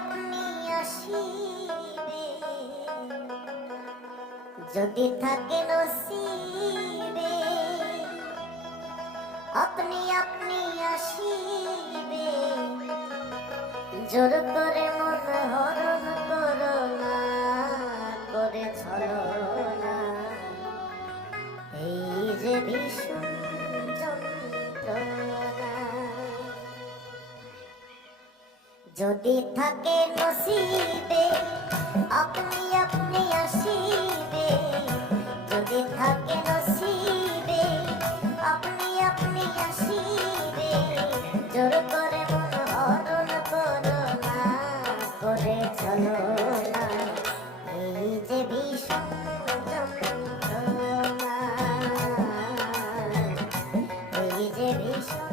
আপনি আসিবে, যদি থাকে নসিবে আপনি আসিবে, জোর করে মন হরণ করো না, করে ছলনা, এই যে ভীষণ যন্ত্রণা। যদি থাকে নসিবে আপনি আসিবে, যদি থাকে নসিবে আপনি আসিবে, জোর করে মন হরণ করো না, করে চলো না, এই যে ভীষণ যন্ত্রণা, এই যে ভীষণ